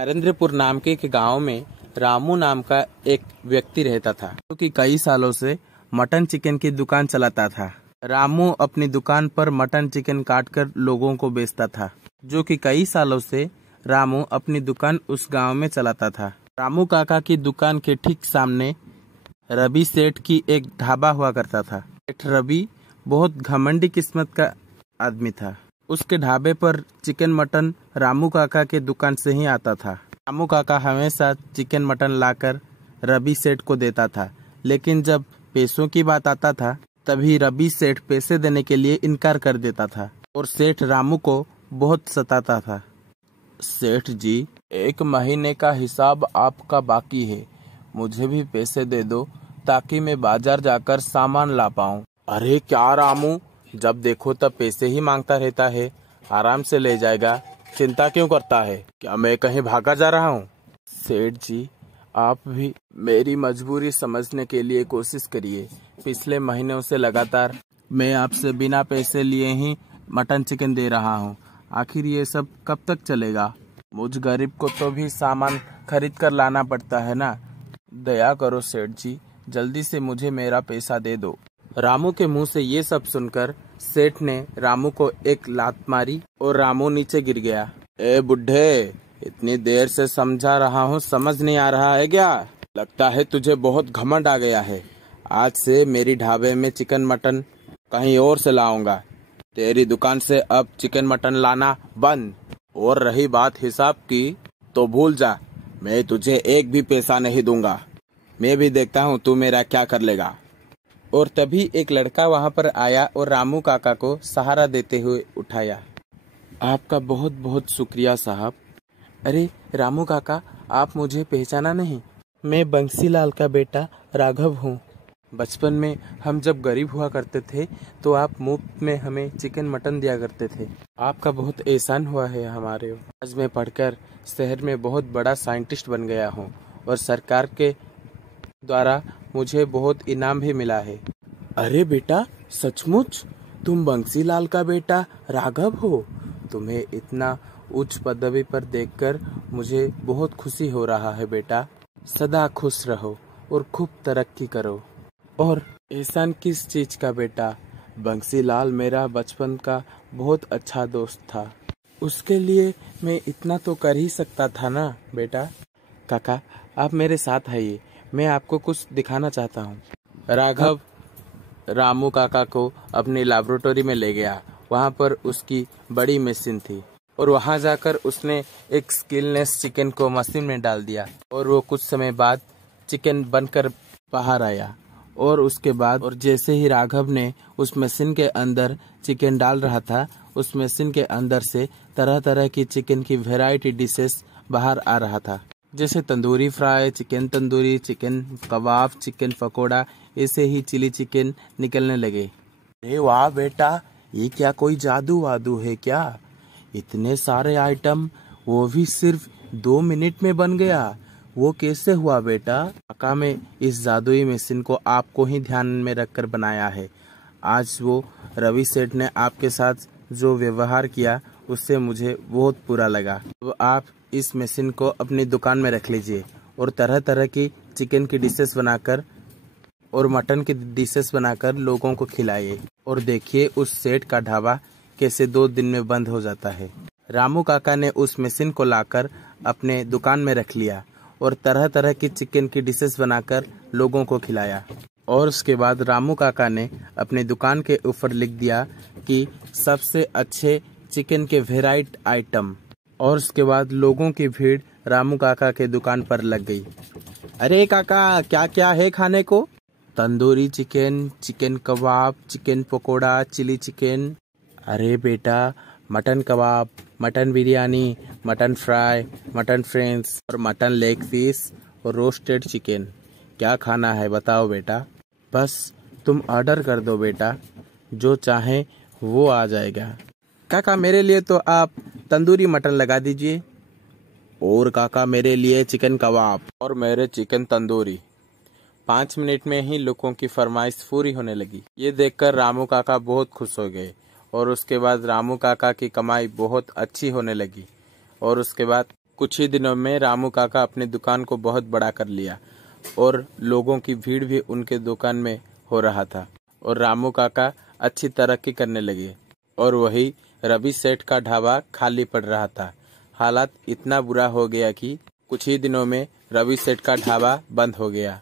नरेंद्रपुर नाम के एक गांव में रामू नाम का एक व्यक्ति रहता था, जो कि कई सालों से मटन चिकन की दुकान चलाता था। रामू अपनी दुकान पर मटन चिकन काटकर लोगों को बेचता था, जो कि कई सालों से रामू अपनी दुकान उस गांव में चलाता था। रामू काका की दुकान के ठीक सामने रवि सेठ की एक ढाबा हुआ करता था। सेठ रवि बहुत घमंडी किस्मत का आदमी था। उसके ढाबे पर चिकन मटन रामू काका के दुकान से ही आता था। रामू काका हमेशा चिकन मटन लाकर रवि सेठ को देता था, लेकिन जब पैसों की बात आता था तभी रवि सेठ पैसे देने के लिए इनकार कर देता था और सेठ रामू को बहुत सताता था। सेठ जी, 1 महीने का हिसाब आपका बाकी है, मुझे भी पैसे दे दो ताकि मैं बाजार जाकर सामान ला पाऊं। अरे क्या रामू, जब देखो तब पैसे ही मांगता रहता है, आराम से ले जाएगा, चिंता क्यों करता है? क्या मैं कहीं भागा जा रहा हूँ? सेठ जी, आप भी मेरी मजबूरी समझने के लिए कोशिश करिए। पिछले महीनों से लगातार मैं आपसे बिना पैसे लिए ही मटन चिकन दे रहा हूँ। आखिर ये सब कब तक चलेगा? मुझ गरीब को तो भी सामान खरीद कर लाना पड़ता है ना। दया करो सेठ जी, जल्दी से मुझे मेरा पैसा दे दो। रामू के मुंह से ये सब सुनकर सेठ ने रामू को एक लात मारी और रामू नीचे गिर गया। ए बुढ़े, इतनी देर से समझा रहा हूँ, समझ नहीं आ रहा है क्या? लगता है तुझे बहुत घमंड आ गया है। आज से मेरी ढाबे में चिकन मटन कहीं और से लाऊंगा। तेरी दुकान से अब चिकन मटन लाना बंद। और रही बात हिसाब की, तो भूल जा, मैं तुझे एक भी पैसा नहीं दूंगा। मैं भी देखता हूँ तू मेरा क्या कर लेगा। और तभी एक लड़का वहां पर आया और रामू काका को सहारा देते हुए उठाया। आपका बहुत बहुत शुक्रिया साहब। अरे रामू काका, आप मुझे पहचाना नहीं? मैं बंसीलाल का बेटा राघव हूँ। बचपन में हम जब गरीब हुआ करते थे तो आप मुफ्त में हमें चिकन मटन दिया करते थे। आपका बहुत एहसान हुआ है हमारे। आज मैं पढ़कर शहर में बहुत बड़ा साइंटिस्ट बन गया हूँ और सरकार के द्वारा मुझे बहुत इनाम भी मिला है। अरे बेटा, सचमुच तुम बंसीलाल का बेटा राघव हो? तुम्हें इतना उच्च पदवी पर देखकर मुझे बहुत खुशी हो रहा है बेटा। सदा खुश रहो और खूब तरक्की करो। और एहसान किस चीज का बेटा? बंसीलाल मेरा बचपन का बहुत अच्छा दोस्त था, उसके लिए मैं इतना तो कर ही सकता था ना बेटा। काका, आप मेरे साथ आइए, मैं आपको कुछ दिखाना चाहता हूँ। राघव रामू काका को अपनी लैबोरेटरी में ले गया। वहाँ पर उसकी बड़ी मशीन थी और वहाँ जाकर उसने एक स्किलनेस चिकन को मशीन में डाल दिया और वो कुछ समय बाद चिकन बनकर बाहर आया। और उसके बाद और जैसे ही राघव ने उस मशीन के अंदर चिकन डाल रहा था, उस मशीन के अंदर से तरह तरह की चिकन की वैरायटी डिशेस बाहर आ रहा था, जैसे tandoori fry, chicken tandoori, chicken kebab, chicken pakora, ऐसे ही चिली चिकन निकलने लगे। अरे वाह बेटा, ये क्या कोई जादू वादू है क्या? इतने सारे आइटम, वो भी सिर्फ 2 मिनट में बन गया। वो कैसे हुआ बेटा? काका, में इस जादुई मशीन को आपको ही ध्यान में रखकर बनाया है। आज वो रवि सेठ ने आपके साथ जो व्यवहार किया उससे मुझे बहुत बुरा लगा। अब आप इस मशीन को अपनी दुकान में रख लीजिए और तरह तरह की चिकन की डिशेस बनाकर और मटन की डिशेस बनाकर लोगों को खिलाइए और देखिए उस सेठ का ढाबा कैसे 2 दिन में बंद हो जाता है। रामू काका ने उस मशीन को लाकर अपने दुकान में रख लिया और तरह तरह की चिकन की डिशेस बनाकर लोगों को खिलाया। और उसके बाद रामू काका ने अपनी दुकान के ऊपर लिख दिया कि सबसे अच्छे चिकन के वेराइटी आइटम। और उसके बाद लोगों की भीड़ रामू काका के दुकान पर लग गई। अरे काका, क्या क्या है खाने को? Tandoori chicken, chicken kebab, chicken pakora, chilli chicken. अरे बेटा, mutton kebab, mutton biryani, mutton fry, mutton French और मटन लेग पीस और रोस्टेड चिकन। क्या खाना है बताओ बेटा? बस तुम ऑर्डर कर दो बेटा, जो चाहे वो आ जाएगा। काका, मेरे लिए तो आप तंदूरी मटन लगा दीजिए। और काका, मेरे लिए चिकन कबाब और मेरे चिकन तंदूरी। 5 मिनट में ही लोगों की फरमाइश पूरी होने लगी। ये देखकर रामू काका बहुत खुश हो गए और उसके बाद रामू काका की कमाई बहुत अच्छी होने लगी। और उसके बाद कुछ ही दिनों में रामू काका अपनी दुकान को बहुत बड़ा कर लिया और लोगों की भीड़ भी उनके दुकान में हो रहा था और रामू काका अच्छी तरक्की करने लगे और वही रवि सेठ का ढाबा खाली पड़ रहा था। हालात इतना बुरा हो गया कि कुछ ही दिनों में रवि सेठ का ढाबा बंद हो गया।